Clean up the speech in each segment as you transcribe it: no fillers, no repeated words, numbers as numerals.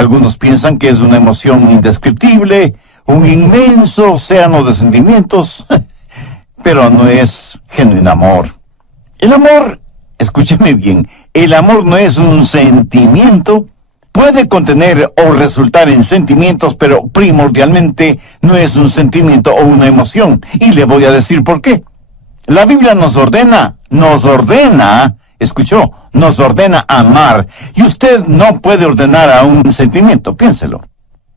Algunos piensan que es una emoción indescriptible, un inmenso océano de sentimientos, pero no es genuino amor. El amor, escúcheme bien, el amor no es un sentimiento. Puede contener o resultar en sentimientos, pero primordialmente no es un sentimiento o una emoción. Y le voy a decir por qué. La Biblia nos ordena, escuchó, nos ordena amar. Y usted no puede ordenar a un sentimiento, piénselo.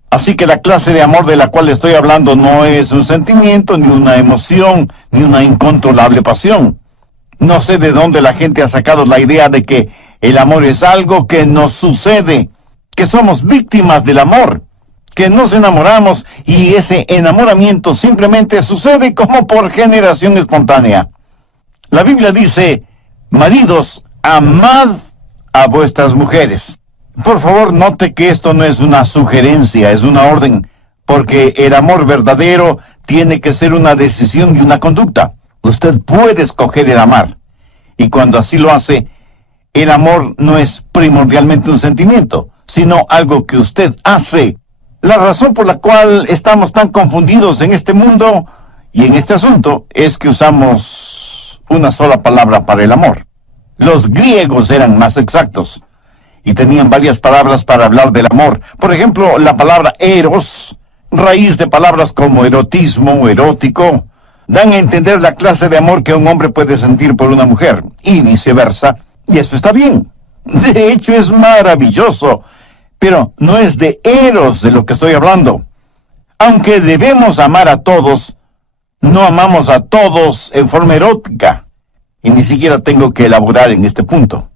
Así que la clase de amor de la cual estoy hablando no es un sentimiento, ni una emoción, ni una incontrolable pasión. No sé de dónde la gente ha sacado la idea de que el amor es algo que nos sucede, que somos víctimas del amor, que nos enamoramos y ese enamoramiento simplemente sucede como por generación espontánea. La Biblia dice, maridos, amad a vuestras mujeres. Por favor, note que esto no es una sugerencia, es una orden, porque el amor verdadero tiene que ser una decisión y una conducta. Usted puede escoger el amar, y cuando así lo hace, el amor no es primordialmente un sentimiento, sino algo que usted hace. La razón por la cual estamos tan confundidos en este mundo y en este asunto es que usamos una sola palabra para el amor. Los griegos eran más exactos y tenían varias palabras para hablar del amor. Por ejemplo, la palabra eros, raíz de palabras como erotismo, erótico, dan a entender la clase de amor que un hombre puede sentir por una mujer y viceversa, y eso está bien. De hecho, es maravilloso. Pero no es de eros de lo que estoy hablando. Aunque debemos amar a todos, no amamos a todos en forma erótica. Y ni siquiera tengo que elaborar en este punto.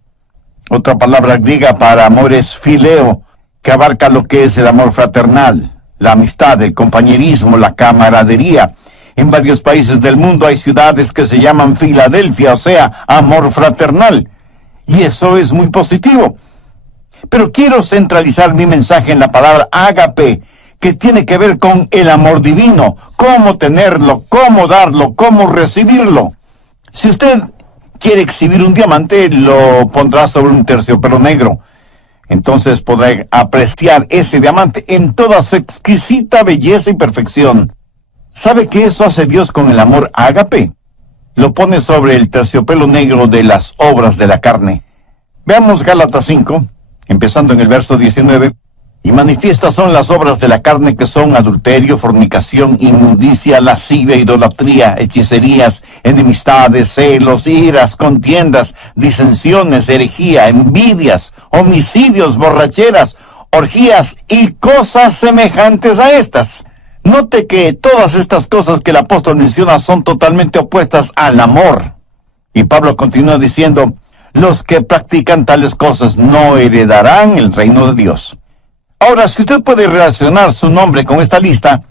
Otra palabra griega para amor es fileo, que abarca lo que es el amor fraternal, la amistad, el compañerismo, la camaradería. En varios países del mundo hay ciudades que se llaman Filadelfia, o sea, amor fraternal. Y eso es muy positivo. Pero quiero centralizar mi mensaje en la palabra ágape, que tiene que ver con el amor divino, cómo tenerlo, cómo darlo, cómo recibirlo. Si usted quiere exhibir un diamante, lo pondrá sobre un terciopelo negro. Entonces podrá apreciar ese diamante en toda su exquisita belleza y perfección. ¿Sabe qué eso hace Dios con el amor ágape? Lo pone sobre el terciopelo negro de las obras de la carne. Veamos Gálatas 5. Empezando en el verso 19, y manifiestas son las obras de la carne, que son adulterio, fornicación, inmundicia, lascivia, idolatría, hechicerías, enemistades, celos, iras, contiendas, disensiones, herejía, envidias, homicidios, borracheras, orgías y cosas semejantes a estas. Note que todas estas cosas que el apóstol menciona son totalmente opuestas al amor. Y Pablo continúa diciendo, los que practican tales cosas no heredarán el reino de Dios. Ahora, si usted puede relacionar su nombre con esta lista,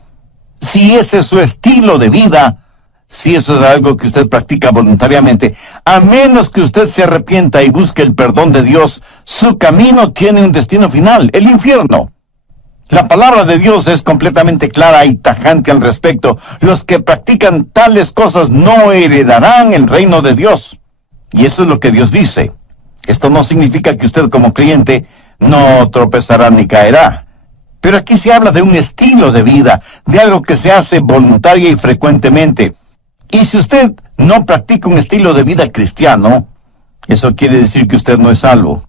si ese es su estilo de vida, si eso es algo que usted practica voluntariamente, a menos que usted se arrepienta y busque el perdón de Dios, su camino tiene un destino final, el infierno. La palabra de Dios es completamente clara y tajante al respecto. Los que practican tales cosas no heredarán el reino de Dios. Y eso es lo que Dios dice. Esto no significa que usted como creyente no tropezará ni caerá. Pero aquí se habla de un estilo de vida, de algo que se hace voluntaria y frecuentemente. Y si usted no practica un estilo de vida cristiano, eso quiere decir que usted no es salvo.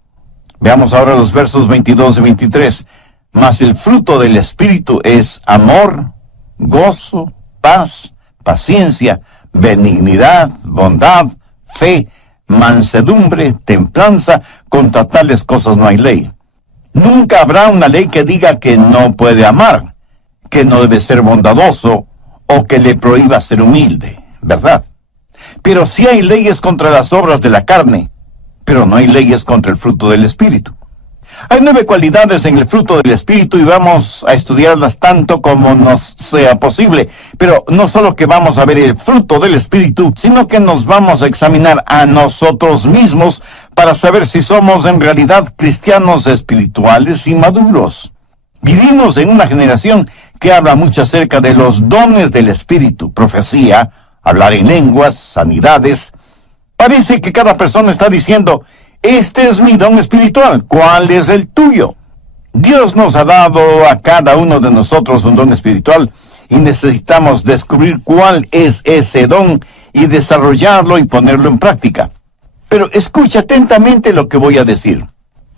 Veamos ahora los versos 22 y 23. Mas el fruto del Espíritu es amor, gozo, paz, paciencia, benignidad, bondad, fe, mansedumbre, templanza. Contra tales cosas no hay ley. Nunca habrá una ley que diga que no puede amar, que no debe ser bondadoso o que le prohíba ser humilde, ¿verdad? Pero sí hay leyes contra las obras de la carne, pero no hay leyes contra el fruto del Espíritu. Hay 9 cualidades en el fruto del Espíritu y vamos a estudiarlas tanto como nos sea posible. Pero no solo que vamos a ver el fruto del Espíritu, sino que nos vamos a examinar a nosotros mismos para saber si somos en realidad cristianos espirituales y maduros. Vivimos en una generación que habla mucho acerca de los dones del Espíritu, profecía, hablar en lenguas, sanidades. Parece que cada persona está diciendo, este es mi don espiritual, ¿cuál es el tuyo? Dios nos ha dado a cada uno de nosotros un don espiritual y necesitamos descubrir cuál es ese don y desarrollarlo y ponerlo en práctica. Pero escucha atentamente lo que voy a decir.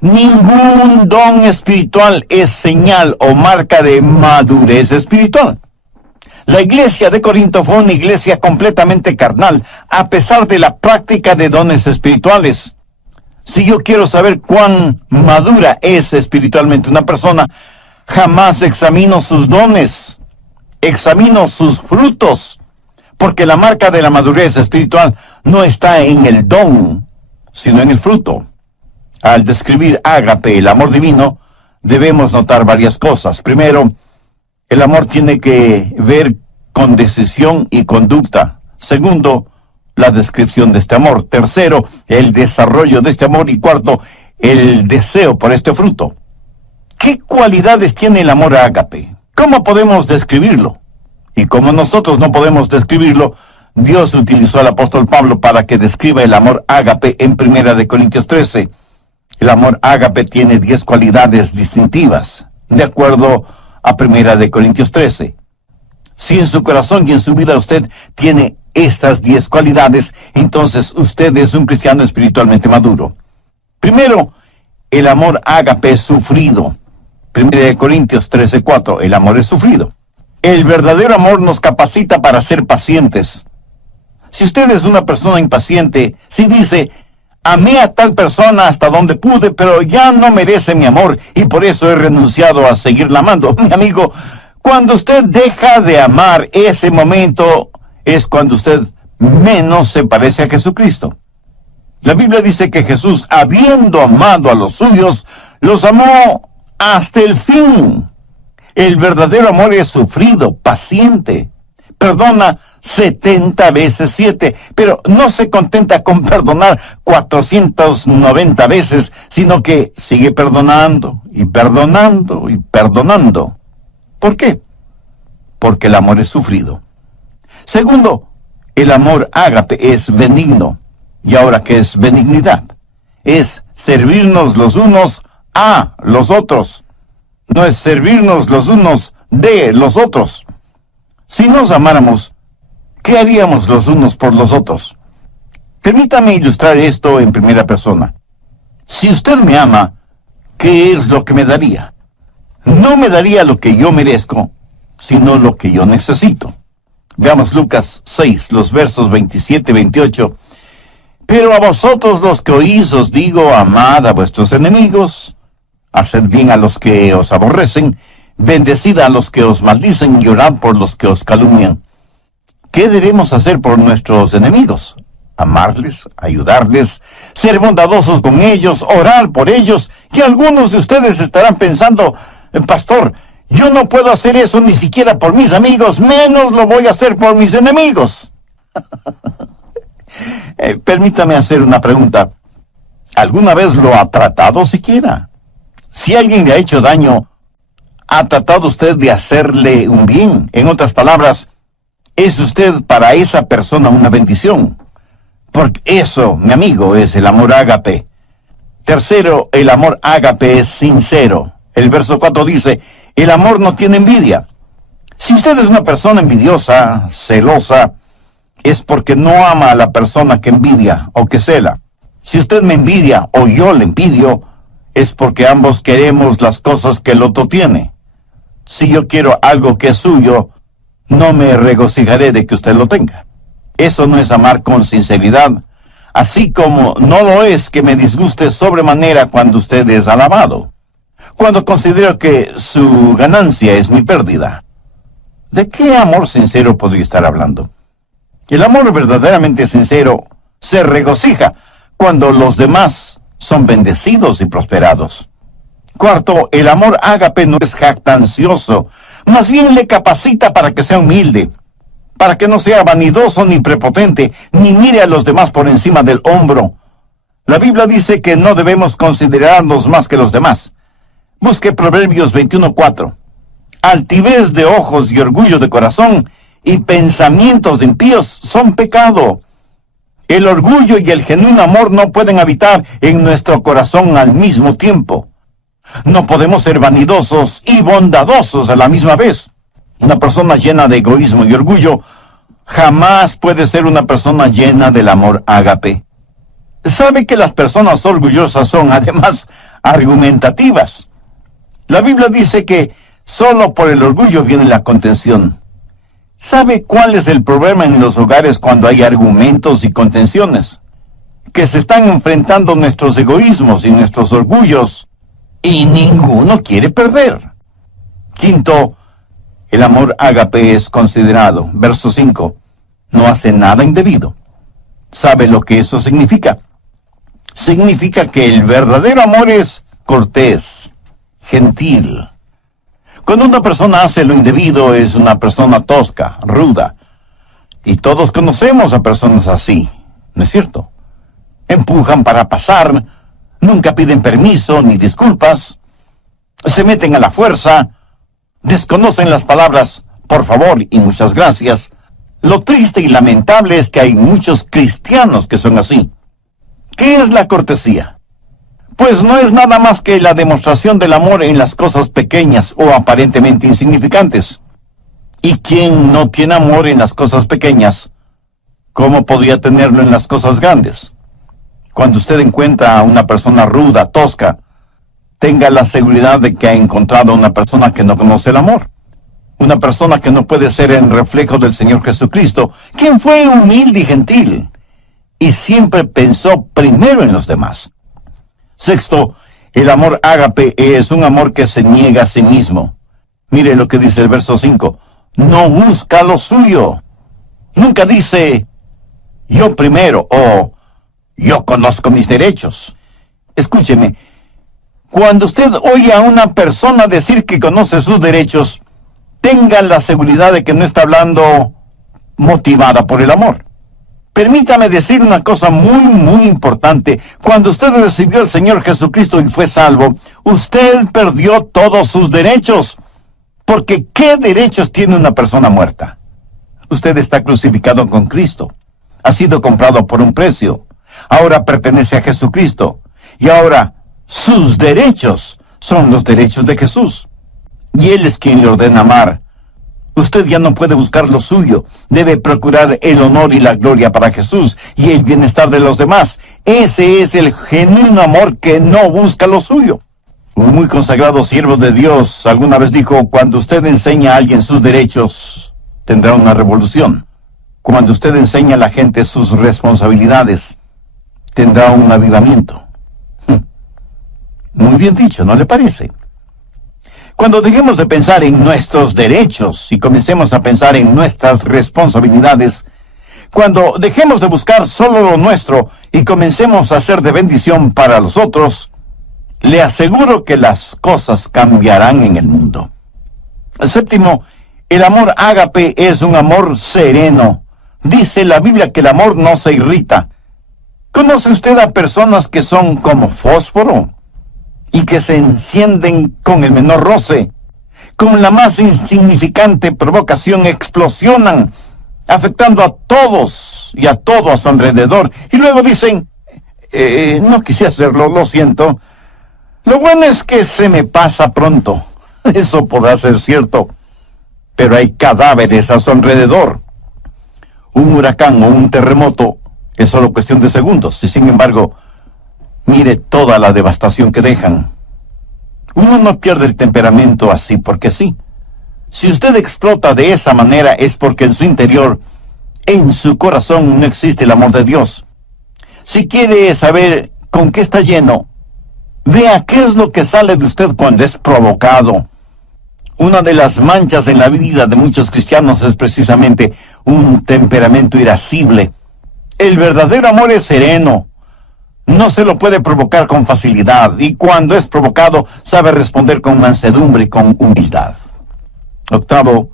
Ningún don espiritual es señal o marca de madurez espiritual. La iglesia de Corinto fue una iglesia completamente carnal, a pesar de la práctica de dones espirituales. Si yo quiero saber cuán madura es espiritualmente una persona, jamás examino sus dones, examino sus frutos, porque la marca de la madurez espiritual no está en el don, sino en el fruto. Al describir ágape, el amor divino, debemos notar varias cosas. Primero, el amor tiene que ver con decisión y conducta. Segundo, la descripción de este amor. Tercero, el desarrollo de este amor. Y cuarto, el deseo por este fruto. ¿Qué cualidades tiene el amor ágape? ¿Cómo podemos describirlo? Y como nosotros no podemos describirlo, Dios utilizó al apóstol Pablo para que describa el amor ágape en 1 Corintios 13. El amor ágape tiene 10 cualidades distintivas, de acuerdo a 1 Corintios 13. Si en su corazón y en su vida usted tiene estas 10 cualidades, entonces usted es un cristiano espiritualmente maduro. Primero, el amor ágape es sufrido. 1 Corintios 13:4, el amor es sufrido. El verdadero amor nos capacita para ser pacientes. Si usted es una persona impaciente, si dice, amé a tal persona hasta donde pude, pero ya no merece mi amor y por eso he renunciado a seguirla amando. Mi amigo, cuando usted deja de amar, ese momento es cuando usted menos se parece a Jesucristo. La Biblia dice que Jesús, habiendo amado a los suyos, los amó hasta el fin. El verdadero amor es sufrido, paciente. Perdona 70 veces 7, pero no se contenta con perdonar 490 veces, sino que sigue perdonando y perdonando y perdonando. ¿Por qué? Porque el amor es sufrido. Segundo, el amor ágape es benigno. ¿Y ahora qué es benignidad? Es servirnos los unos a los otros. No es servirnos los unos de los otros. Si nos amáramos, ¿qué haríamos los unos por los otros? Permítame ilustrar esto en primera persona. Si usted me ama, ¿qué es lo que me daría? No me daría lo que yo merezco, sino lo que yo necesito. Veamos Lucas 6, los versos 27 y 28. Pero a vosotros los que oís os digo, amad a vuestros enemigos, haced bien a los que os aborrecen, bendecid a los que os maldicen y orad por los que os calumnian. ¿Qué debemos hacer por nuestros enemigos? Amarles, ayudarles, ser bondadosos con ellos, orar por ellos. Y algunos de ustedes estarán pensando, pastor, yo no puedo hacer eso ni siquiera por mis amigos, menos lo voy a hacer por mis enemigos. Permítame hacer una pregunta. ¿Alguna vez lo ha tratado siquiera? Si alguien le ha hecho daño, ¿ha tratado usted de hacerle un bien? En otras palabras, ¿es usted para esa persona una bendición? Porque eso, mi amigo, es el amor ágape. Tercero, el amor ágape es sincero. El verso 4 dice, el amor no tiene envidia. Si usted es una persona envidiosa, celosa, es porque no ama a la persona que envidia o que cela. Si usted me envidia o yo le envidio, es porque ambos queremos las cosas que el otro tiene. Si yo quiero algo que es suyo, no me regocijaré de que usted lo tenga. Eso no es amar con sinceridad, así como no lo es que me disguste sobremanera cuando usted es alabado, cuando considero que su ganancia es mi pérdida. ¿De qué amor sincero podría estar hablando? El amor verdaderamente sincero se regocija cuando los demás son bendecidos y prosperados. Cuarto, el amor ágape no es jactancioso, más bien le capacita para que sea humilde, para que no sea vanidoso ni prepotente, ni mire a los demás por encima del hombro. La Biblia dice que no debemos considerarnos más que los demás. Busque Proverbios 21:4. Altivez de ojos y orgullo de corazón y pensamientos de impíos son pecado. El orgullo y el genuino amor no pueden habitar en nuestro corazón al mismo tiempo. No podemos ser vanidosos y bondadosos a la misma vez. Una persona llena de egoísmo y orgullo jamás puede ser una persona llena del amor ágape. Sabe que las personas orgullosas son, además, argumentativas. La Biblia dice que solo por el orgullo viene la contención. ¿Sabe cuál es el problema en los hogares cuando hay argumentos y contenciones? Que se están enfrentando nuestros egoísmos y nuestros orgullos, y ninguno quiere perder. Quinto, el amor ágape es considerado. Verso 5. No hace nada indebido. ¿Sabe lo que eso significa? Significa que el verdadero amor es cortés, gentil. Cuando una persona hace lo indebido, es una persona tosca, ruda. Y todos conocemos a personas así, ¿no es cierto? Empujan para pasar, nunca piden permiso ni disculpas, se meten a la fuerza, desconocen las palabras por favor y muchas gracias. Lo triste y lamentable es que hay muchos cristianos que son así. ¿Qué es la cortesía? Pues no es nada más que la demostración del amor en las cosas pequeñas o aparentemente insignificantes. ¿Y quién no tiene amor en las cosas pequeñas? ¿Cómo podría tenerlo en las cosas grandes? Cuando usted encuentra a una persona ruda, tosca, tenga la seguridad de que ha encontrado a una persona que no conoce el amor. Una persona que no puede ser el reflejo del Señor Jesucristo, quien fue humilde y gentil, y siempre pensó primero en los demás. Sexto, el amor ágape es un amor que se niega a sí mismo. Mire lo que dice el verso 5. No busca lo suyo. Nunca dice, yo primero, o yo conozco mis derechos. Escúcheme, cuando usted oye a una persona decir que conoce sus derechos, tenga la seguridad de que no está hablando motivada por el amor. Permítame decir una cosa muy importante. Cuando usted recibió al Señor Jesucristo y fue salvo, usted perdió todos sus derechos. Porque ¿qué derechos tiene una persona muerta? Usted está crucificado con Cristo. Ha sido comprado por un precio. Ahora pertenece a Jesucristo. Y ahora sus derechos son los derechos de Jesús. Y Él es quien le ordena amar. Usted ya no puede buscar lo suyo. Debe procurar el honor y la gloria para Jesús y el bienestar de los demás. Ese es el genuino amor que no busca lo suyo. Un muy consagrado siervo de Dios alguna vez dijo, cuando usted enseña a alguien sus derechos, tendrá una revolución. Cuando usted enseña a la gente sus responsabilidades, tendrá un avivamiento. Muy bien dicho, ¿no le parece? Cuando dejemos de pensar en nuestros derechos y comencemos a pensar en nuestras responsabilidades, cuando dejemos de buscar solo lo nuestro y comencemos a hacer de bendición para los otros, le aseguro que las cosas cambiarán en el mundo. Séptimo, el amor ágape es un amor sereno. Dice la Biblia que el amor no se irrita. ¿Conoce usted a personas que son como fósforo y que se encienden con el menor roce? Con la más insignificante provocación explosionan, afectando a todos y a todo a su alrededor. Y luego dicen, no quise hacerlo, lo siento. Lo bueno es que se me pasa pronto. Eso podrá ser cierto, pero hay cadáveres a su alrededor. Un huracán o un terremoto es solo cuestión de segundos, y sin embargo, mire toda la devastación que dejan. Uno no pierde el temperamento así porque sí. Si usted explota de esa manera es porque en su interior, en su corazón, no existe el amor de Dios. Si quiere saber con qué está lleno, vea qué es lo que sale de usted cuando es provocado. Una de las manchas en la vida de muchos cristianos es precisamente un temperamento irascible. El verdadero amor es sereno. No se lo puede provocar con facilidad, y cuando es provocado, sabe responder con mansedumbre y con humildad. Octavo,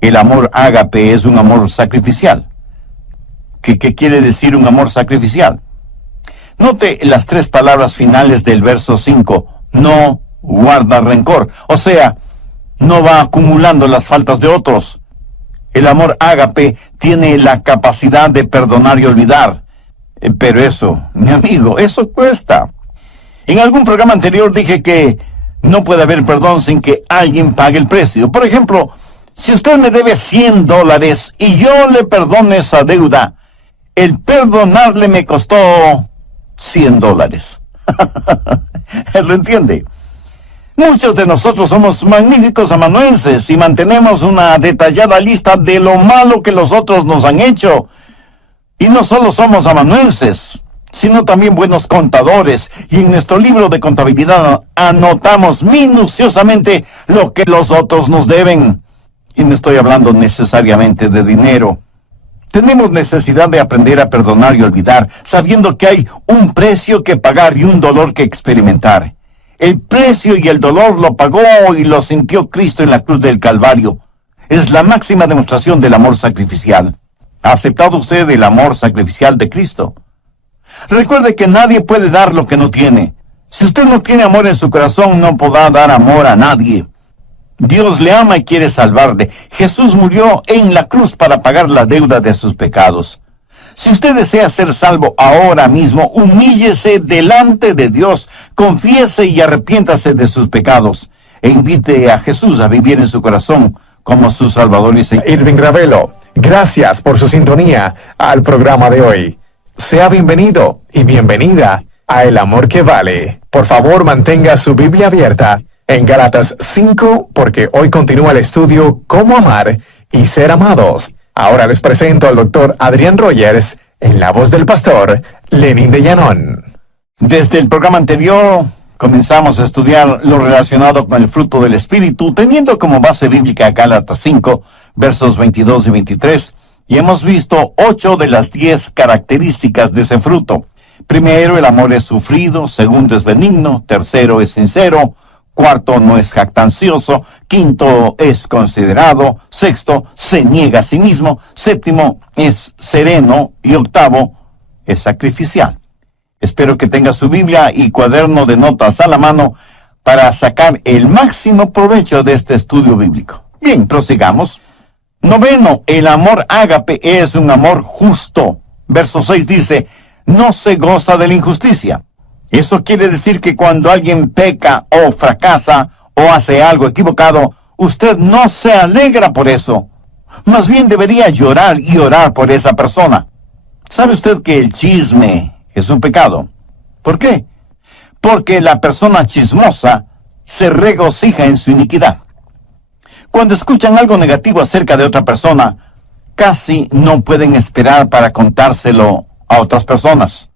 el amor ágape es un amor sacrificial. ¿Qué quiere decir un amor sacrificial? Note las tres palabras finales del verso 5. No guarda rencor. O sea, no va acumulando las faltas de otros. El amor ágape tiene la capacidad de perdonar y olvidar. Pero eso, mi amigo, eso cuesta. En algún programa anterior dije que No puede haber perdón sin que alguien pague el precio. Por ejemplo, si usted me debe $100 y yo le perdono esa deuda, el perdonarle me costó $100. ¿Lo entiende? Muchos de nosotros somos magníficos amanuenses y mantenemos una detallada lista de lo malo que los otros nos han hecho. Y no solo somos amanuenses, sino también buenos contadores. Y en nuestro libro de contabilidad anotamos minuciosamente lo que los otros nos deben. Y no estoy hablando necesariamente de dinero. Tenemos necesidad de aprender a perdonar y olvidar, sabiendo que hay un precio que pagar y un dolor que experimentar. El precio y el dolor lo pagó y lo sintió Cristo en la cruz del Calvario. Es la máxima demostración del amor sacrificial. ¿Ha aceptado usted el amor sacrificial de Cristo? Recuerde que nadie puede dar lo que no tiene. Si usted no tiene amor en su corazón, no podrá dar amor a nadie. Dios le ama y quiere salvarle. Jesús murió en la cruz para pagar la deuda de sus pecados. Si usted desea ser salvo ahora mismo, humíllese delante de Dios, confiese y arrepiéntase de sus pecados, e invite a Jesús a vivir en su corazón como su Salvador y Señor. Irving Ravelo, gracias por su sintonía al programa de hoy. Sea bienvenido y bienvenida a El Amor que Vale. Por favor, mantenga su Biblia abierta en Gálatas 5, porque hoy continúa el estudio Cómo amar y ser amados. Ahora les presento al doctor Adrián Rogers en la voz del pastor Lenín de Llanón. Desde el programa anterior comenzamos a estudiar lo relacionado con el fruto del Espíritu, teniendo como base bíblica Gálatas 5, versos 22 y 23, y hemos visto 8 de las 10 características de ese fruto. Primero, el amor es sufrido. Segundo, es benigno. Tercero, es sincero. Cuarto, no es jactancioso. Quinto, es considerado. Sexto, se niega a sí mismo. Séptimo, es sereno. Y octavo, es sacrificial. Espero que tenga su Biblia y cuaderno de notas a la mano para sacar el máximo provecho de este estudio bíblico. Bien, prosigamos. Noveno, el amor ágape es un amor justo. Verso 6 dice, no se goza de la injusticia. Eso quiere decir que cuando alguien peca o fracasa o hace algo equivocado, usted no se alegra por eso. Más bien debería llorar y orar por esa persona. ¿Sabe usted que el chisme es un pecado? ¿Por qué? Porque la persona chismosa se regocija en su iniquidad. Cuando escuchan algo negativo acerca de otra persona, casi no pueden esperar para contárselo a otras personas.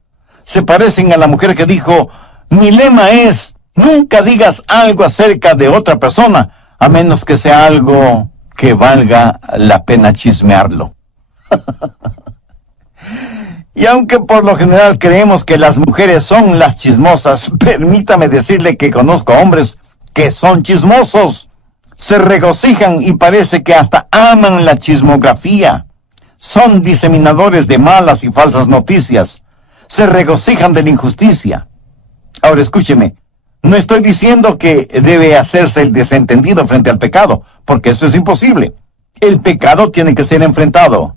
Se parecen a la mujer que dijo, mi lema es, nunca digas algo acerca de otra persona, a menos que sea algo que valga la pena chismearlo. Y aunque por lo general creemos que las mujeres son las chismosas, permítame decirle que conozco hombres que son chismosos. Se regocijan y parece que hasta aman la chismografía. Son diseminadores de malas y falsas noticias. Se regocijan de la injusticia. Ahora escúcheme, no estoy diciendo que debe hacerse el desentendido frente al pecado, porque eso es imposible. El pecado tiene que ser enfrentado,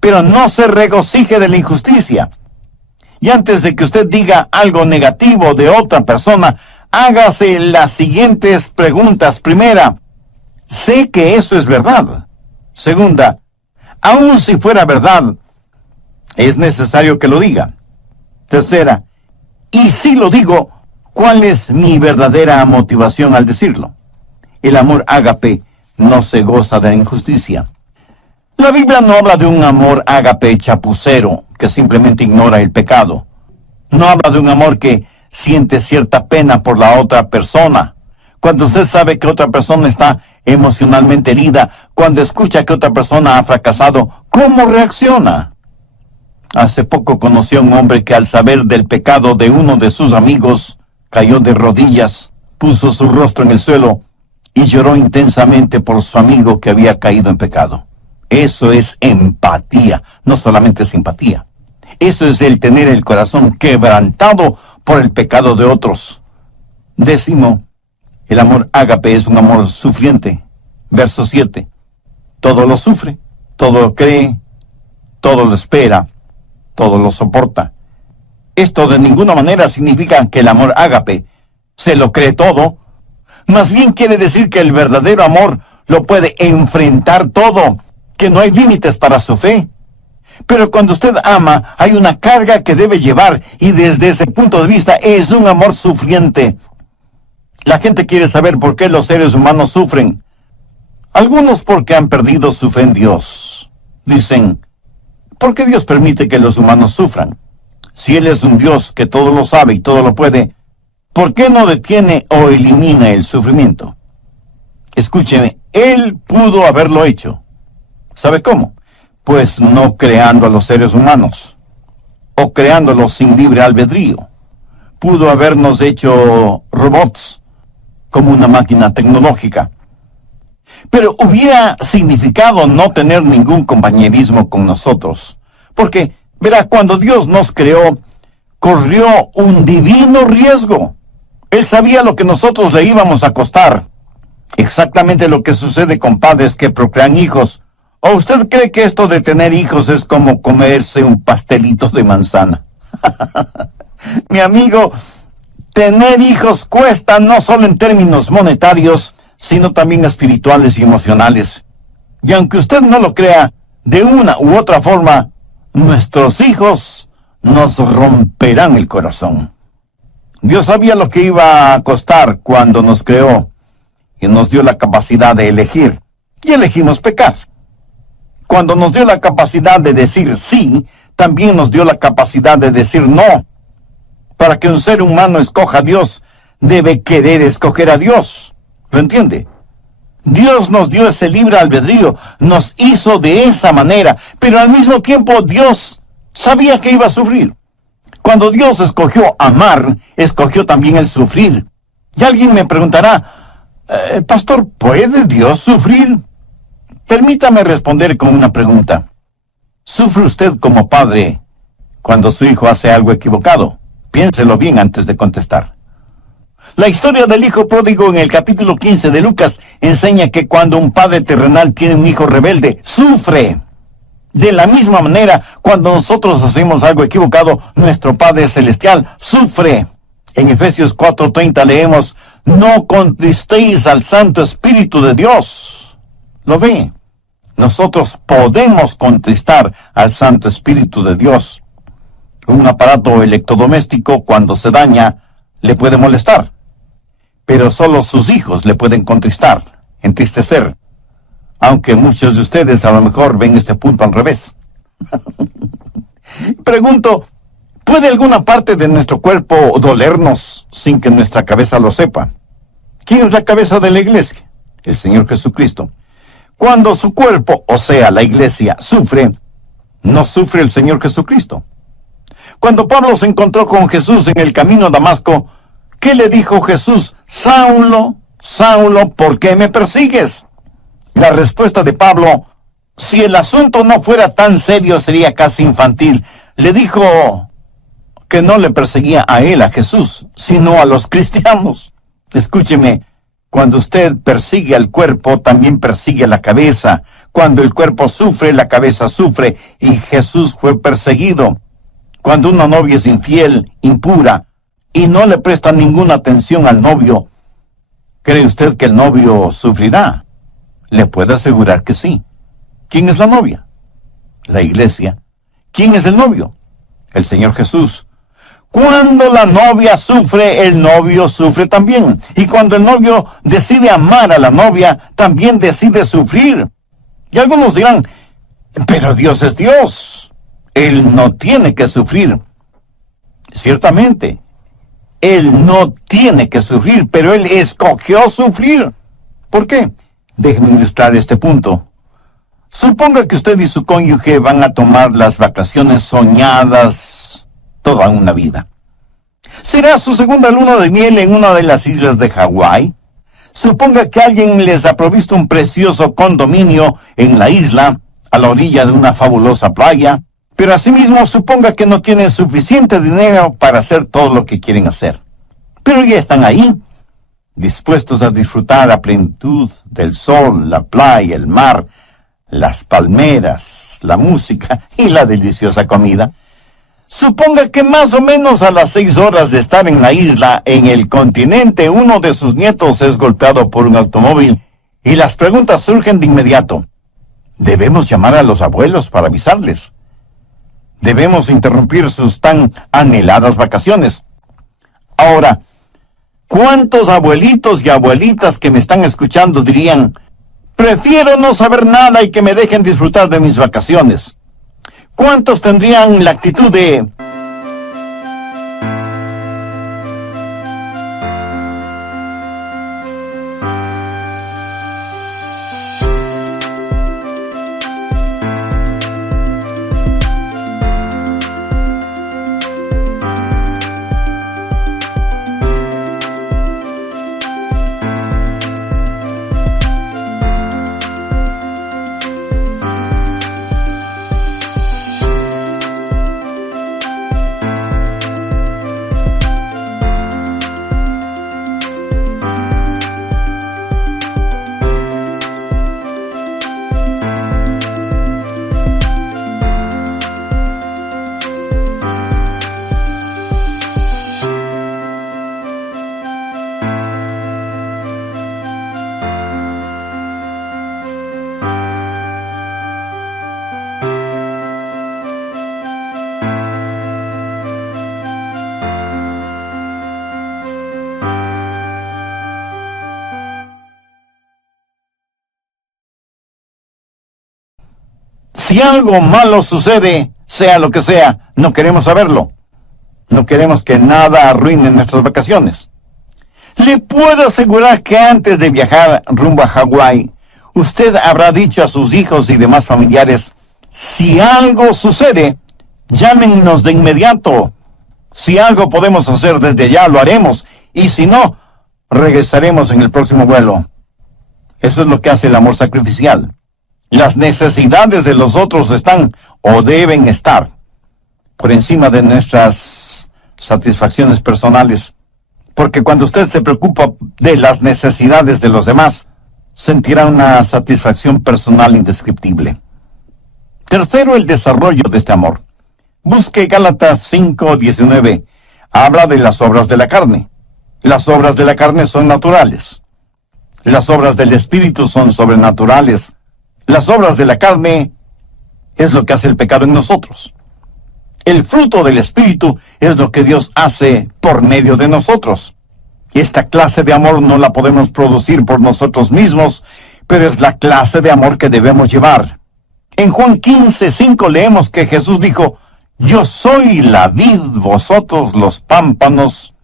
pero no se regocije de la injusticia. Y antes de que usted diga algo negativo de otra persona, hágase las siguientes preguntas. Primera, sé que eso es verdad. Segunda, aun si fuera verdad, es necesario que lo diga. Tercera, y si lo digo, ¿cuál es mi verdadera motivación al decirlo? El amor ágape no se goza de la injusticia. La Biblia no habla de un amor ágape chapucero que simplemente ignora el pecado. No habla de un amor que siente cierta pena por la otra persona. Cuando usted sabe que otra persona está emocionalmente herida, cuando escucha que otra persona ha fracasado, ¿cómo reacciona? Hace poco conocí a un hombre que al saber del pecado de uno de sus amigos, cayó de rodillas, puso su rostro en el suelo y lloró intensamente por su amigo que había caído en pecado. Eso es empatía, no solamente simpatía. Eso es el tener el corazón quebrantado por el pecado de otros. Décimo, el amor ágape es un amor sufriente. Verso 7. Todo lo sufre, todo lo cree, todo lo espera, todo lo soporta. Esto de ninguna manera significa que el amor ágape se lo cree todo. Más bien quiere decir que el verdadero amor lo puede enfrentar todo, que no hay límites para su fe. Pero cuando usted ama, hay una carga que debe llevar, y desde ese punto de vista es un amor sufriente. La gente quiere saber por qué los seres humanos sufren. Algunos porque han perdido su fe en Dios. Dicen, ¿por qué Dios permite que los humanos sufran? Si Él es un Dios que todo lo sabe y todo lo puede, ¿por qué no detiene o elimina el sufrimiento? Escúcheme, Él pudo haberlo hecho. ¿Sabe cómo? Pues no creando a los seres humanos, o creándolos sin libre albedrío. Pudo habernos hecho robots, como una máquina tecnológica. Pero hubiera significado no tener ningún compañerismo con nosotros. Porque, verá, cuando Dios nos creó, corrió un divino riesgo. Él sabía lo que nosotros le íbamos a costar. Exactamente lo que sucede con padres que procrean hijos. ¿O usted cree que esto de tener hijos es como comerse un pastelito de manzana? Mi amigo, tener hijos cuesta no solo en términos monetarios, sino también espirituales y emocionales. Y aunque usted no lo crea, de una u otra forma, nuestros hijos nos romperán el corazón. Dios sabía lo que iba a costar cuando nos creó y nos dio la capacidad de elegir. Y elegimos pecar. Cuando nos dio la capacidad de decir sí, también nos dio la capacidad de decir no. Para que un ser humano escoja a Dios, debe querer escoger a Dios. ¿Lo entiende? Dios nos dio ese libre albedrío, nos hizo de esa manera, pero al mismo tiempo Dios sabía que iba a sufrir. Cuando Dios escogió amar, escogió también el sufrir. Y alguien me preguntará, Pastor, ¿puede Dios sufrir? Permítame responder con una pregunta. ¿Sufre usted como padre cuando su hijo hace algo equivocado? Piénselo bien antes de contestar. La historia del hijo pródigo en el capítulo 15 de Lucas enseña que cuando un padre terrenal tiene un hijo rebelde, sufre. De la misma manera, cuando nosotros hacemos algo equivocado, nuestro Padre Celestial sufre. En Efesios 4:30 leemos, no contristéis al Santo Espíritu de Dios. ¿Lo ve? Nosotros podemos contristar al Santo Espíritu de Dios. Un aparato electrodoméstico, cuando se daña, le puede molestar. Pero solo sus hijos le pueden contristar, entristecer. Aunque muchos de ustedes a lo mejor ven este punto al revés. Pregunto, ¿puede alguna parte de nuestro cuerpo dolernos sin que nuestra cabeza lo sepa? ¿Quién es la cabeza de la iglesia? El Señor Jesucristo. Cuando su cuerpo, o sea, la iglesia, sufre, no sufre el Señor Jesucristo. Cuando Pablo se encontró con Jesús en el camino a Damasco, ¿qué le dijo Jesús? Saulo, Saulo, ¿por qué me persigues? La respuesta de Pablo, si el asunto no fuera tan serio, sería casi infantil. Le dijo que no le perseguía a él, a Jesús, sino a los cristianos. Escúcheme, cuando usted persigue al cuerpo, también persigue la cabeza. Cuando el cuerpo sufre, la cabeza sufre, y Jesús fue perseguido. Cuando una novia es infiel, impura, y no le presta ninguna atención al novio, ¿cree usted que el novio sufrirá? Le puedo asegurar que sí. ¿Quién es la novia? La iglesia. ¿Quién es el novio? El Señor Jesús. Cuando la novia sufre, el novio sufre también. Y cuando el novio decide amar a la novia, también decide sufrir. Y algunos dirán, pero Dios es Dios. Él no tiene que sufrir. Ciertamente, Él no tiene que sufrir, pero Él escogió sufrir. ¿Por qué? Déjenme ilustrar este punto. Suponga que usted y su cónyuge van a tomar las vacaciones soñadas toda una vida. ¿Será su segunda luna de miel en una de las islas de Hawái? Suponga que alguien les ha provisto un precioso condominio en la isla, a la orilla de una fabulosa playa, pero asimismo suponga que no tienen suficiente dinero para hacer todo lo que quieren hacer. Pero ya están ahí, dispuestos a disfrutar a plenitud del sol, la playa, el mar, las palmeras, la música y la deliciosa comida. Suponga que más o menos a las 6 horas de estar en la isla, en el continente, uno de sus nietos es golpeado por un automóvil y las preguntas surgen de inmediato. Debemos llamar a los abuelos para avisarles. Debemos interrumpir sus tan anheladas vacaciones. Ahora, ¿cuántos abuelitos y abuelitas que me están escuchando dirían, prefiero no saber nada y que me dejen disfrutar de mis vacaciones? ¿Cuántos tendrían la actitud de, si algo malo sucede, sea lo que sea, no queremos saberlo? No queremos que nada arruine nuestras vacaciones. Le puedo asegurar que antes de viajar rumbo a Hawái, usted habrá dicho a sus hijos y demás familiares, si algo sucede, llámenos de inmediato. Si algo podemos hacer desde allá, lo haremos. Y si no, regresaremos en el próximo vuelo. Eso es lo que hace el amor sacrificial. Las necesidades de los otros están, o deben estar, por encima de nuestras satisfacciones personales. Porque cuando usted se preocupa de las necesidades de los demás, sentirá una satisfacción personal indescriptible. Tercero, el desarrollo de este amor. Busque Gálatas 5:19. Habla de las obras de la carne. Las obras de la carne son naturales. Las obras del Espíritu son sobrenaturales. Las obras de la carne es lo que hace el pecado en nosotros. El fruto del Espíritu es lo que Dios hace por medio de nosotros. Esta clase de amor no la podemos producir por nosotros mismos, pero es la clase de amor que debemos llevar. En Juan 15:5 leemos que Jesús dijo, yo soy la vid, vosotros los pámpanos,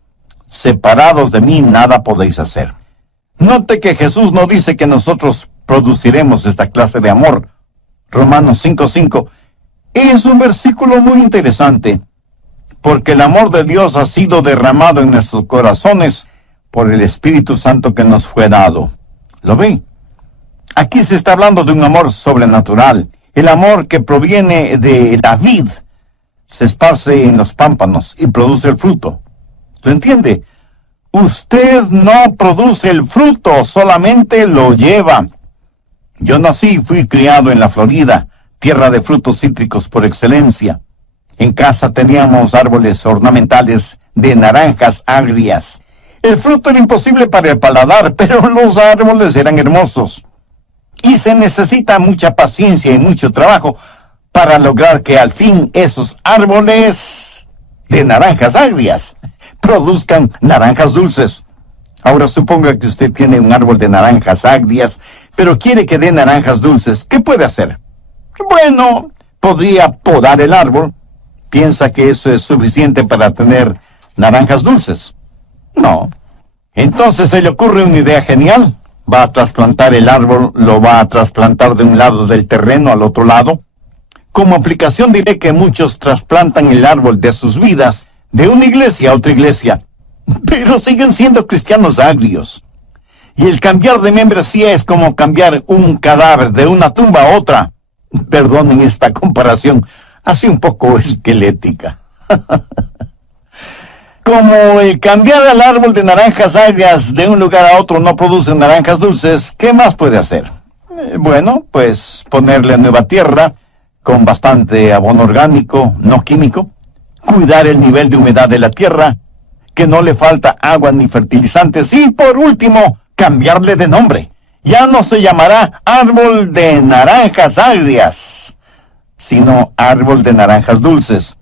separados de mí nada podéis hacer. Note que Jesús no dice que nosotros produciremos esta clase de amor. Romanos 5:5 es un versículo muy interesante, porque el amor de Dios ha sido derramado en nuestros corazones por el Espíritu Santo que nos fue dado. ¿Lo ve? Aquí se está hablando de un amor sobrenatural, el amor que proviene de la vid, se esparce en los pámpanos y produce el fruto. ¿Lo entiende? Usted no produce el fruto, solamente lo lleva. Yo nací y fui criado en la Florida, tierra de frutos cítricos por excelencia. En casa teníamos árboles ornamentales de naranjas agrias. El fruto era imposible para el paladar, pero los árboles eran hermosos. Y se necesita mucha paciencia y mucho trabajo para lograr que al fin esos árboles de naranjas agrias produzcan naranjas dulces. Ahora suponga que usted tiene un árbol de naranjas agrias, pero quiere que dé naranjas dulces. ¿Qué puede hacer? Bueno, podría podar el árbol. ¿Piensa que eso es suficiente para tener naranjas dulces? No. Entonces se le ocurre una idea genial. Va a trasplantar el árbol, lo va a trasplantar de un lado del terreno al otro lado. Como aplicación diré que muchos trasplantan el árbol de sus vidas de una iglesia a otra iglesia, pero siguen siendo cristianos agrios. Y el cambiar de membresía es como cambiar un cadáver de una tumba a otra. Perdonen esta comparación, así un poco esquelética. Como el cambiar el árbol de naranjas agrias de un lugar a otro no produce naranjas dulces, ¿qué más puede hacer? Bueno, pues ponerle nueva tierra, con bastante abono orgánico, no químico, cuidar el nivel de humedad de la tierra, que no le falta agua ni fertilizantes, y por último, cambiarle de nombre. Ya no se llamará árbol de naranjas agrias, sino árbol de naranjas dulces.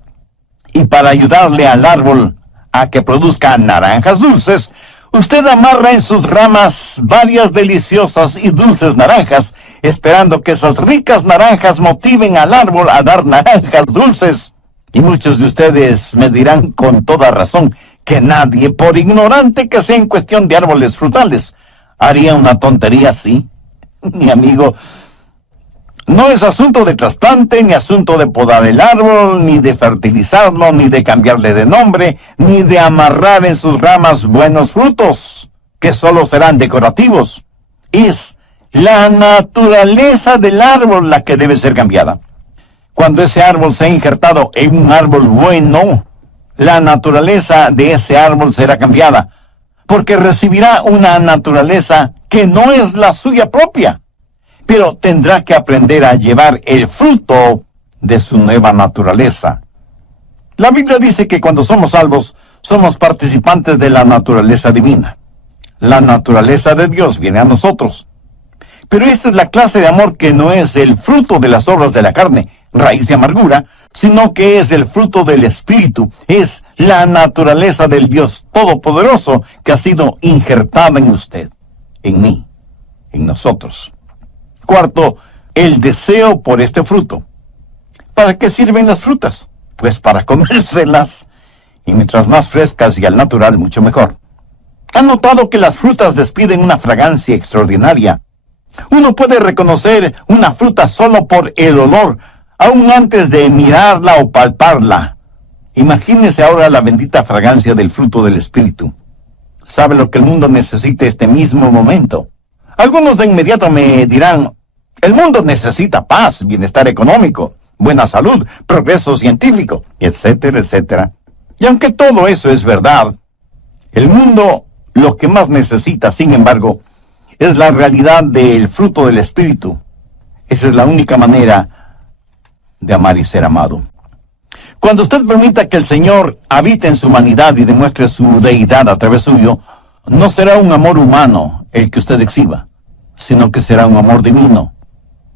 Y para ayudarle al árbol a que produzca naranjas dulces, usted amarra en sus ramas varias deliciosas y dulces naranjas, esperando que esas ricas naranjas motiven al árbol a dar naranjas dulces. Y muchos de ustedes me dirán con toda razón que nadie, por ignorante que sea en cuestión de árboles frutales, haría una tontería así. Mi amigo, no es asunto de trasplante, ni asunto de podar el árbol, ni de fertilizarlo, ni de cambiarle de nombre, ni de amarrar en sus ramas buenos frutos, que solo serán decorativos. Es la naturaleza del árbol la que debe ser cambiada. Cuando ese árbol sea injertado en un árbol bueno, la naturaleza de ese árbol será cambiada, porque recibirá una naturaleza que no es la suya propia, pero tendrá que aprender a llevar el fruto de su nueva naturaleza. La Biblia dice que cuando somos salvos, somos participantes de la naturaleza divina. La naturaleza de Dios viene a nosotros. Pero esta es la clase de amor que no es el fruto de las obras de la carne, raíz de amargura, sino que es el fruto del Espíritu, es la naturaleza del Dios Todopoderoso que ha sido injertada en usted, en mí, en nosotros. Cuarto, el deseo por este fruto. ¿Para qué sirven las frutas? Pues para comérselas, y mientras más frescas y al natural, mucho mejor. ¿Han notado que las frutas despiden una fragancia extraordinaria? Uno puede reconocer una fruta solo por el olor, aún antes de mirarla o palparla. Imagínese ahora la bendita fragancia del fruto del Espíritu. ¿Sabe lo que el mundo necesita este mismo momento? Algunos de inmediato me dirán, el mundo necesita paz, bienestar económico, buena salud, progreso científico, etcétera, etcétera. Y aunque todo eso es verdad, el mundo lo que más necesita, sin embargo, es la realidad del fruto del Espíritu. Esa es la única manera de amar y ser amado. Cuando usted permita que el Señor habite en su humanidad y demuestre su deidad a través suyo, no será un amor humano el que usted exhiba, sino que será un amor divino.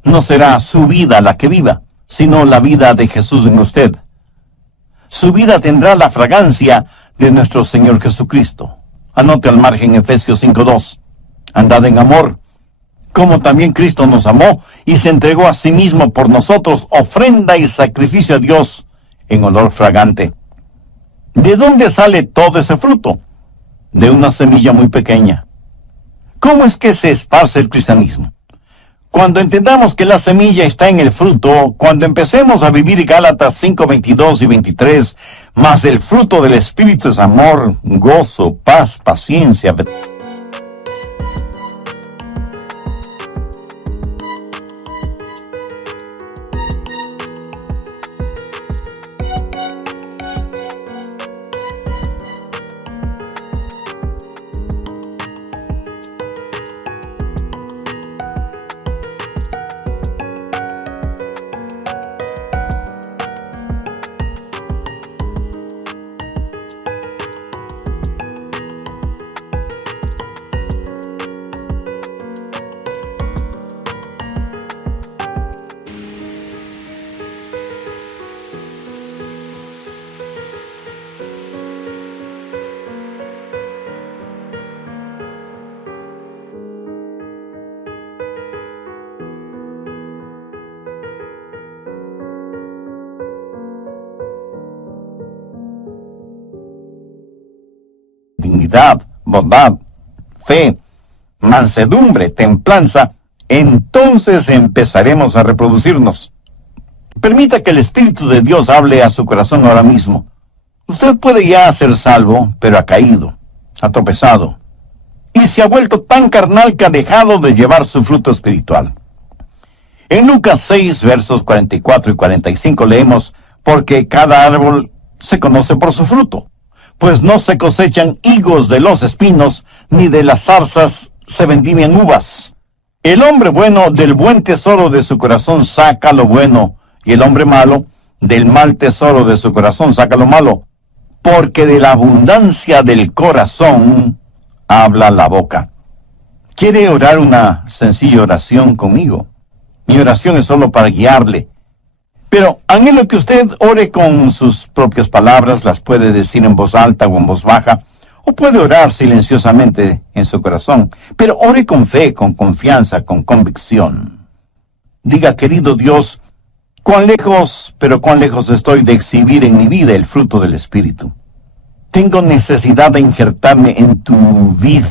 No será su vida la que viva, sino la vida de Jesús en usted. Su vida tendrá la fragancia de nuestro Señor Jesucristo. Anote al margen Efesios 5:2. Andad en amor, como también Cristo nos amó y se entregó a sí mismo por nosotros, ofrenda y sacrificio a Dios en olor fragante. ¿De dónde sale todo ese fruto? De una semilla muy pequeña. ¿Cómo es que se esparce el cristianismo? Cuando entendamos que la semilla está en el fruto, cuando empecemos a vivir Gálatas 5:22 y 23, más el fruto del Espíritu es amor, gozo, paz, paciencia. Dignidad, bondad, fe, mansedumbre, templanza, entonces empezaremos a reproducirnos. Permita que el Espíritu de Dios hable a su corazón ahora mismo. Usted puede ya ser salvo, pero ha caído, ha tropezado, y se ha vuelto tan carnal que ha dejado de llevar su fruto espiritual. En Lucas 6, versos 44 y 45 leemos, porque cada árbol se conoce por su fruto. Pues no se cosechan higos de los espinos, ni de las zarzas se vendimian uvas. El hombre bueno del buen tesoro de su corazón saca lo bueno, y el hombre malo Del mal tesoro de su corazón saca lo malo, porque de la abundancia del corazón habla la boca. ¿Quiere orar una sencilla oración conmigo? Mi oración es solo para guiarle. Pero anhelo que usted ore con sus propias palabras, las puede decir en voz alta o en voz baja, o puede orar silenciosamente en su corazón, pero ore con fe, con confianza, con convicción. Diga, querido Dios, cuán lejos, pero cuán lejos estoy de exhibir en mi vida el fruto del Espíritu. Tengo necesidad de injertarme en tu vid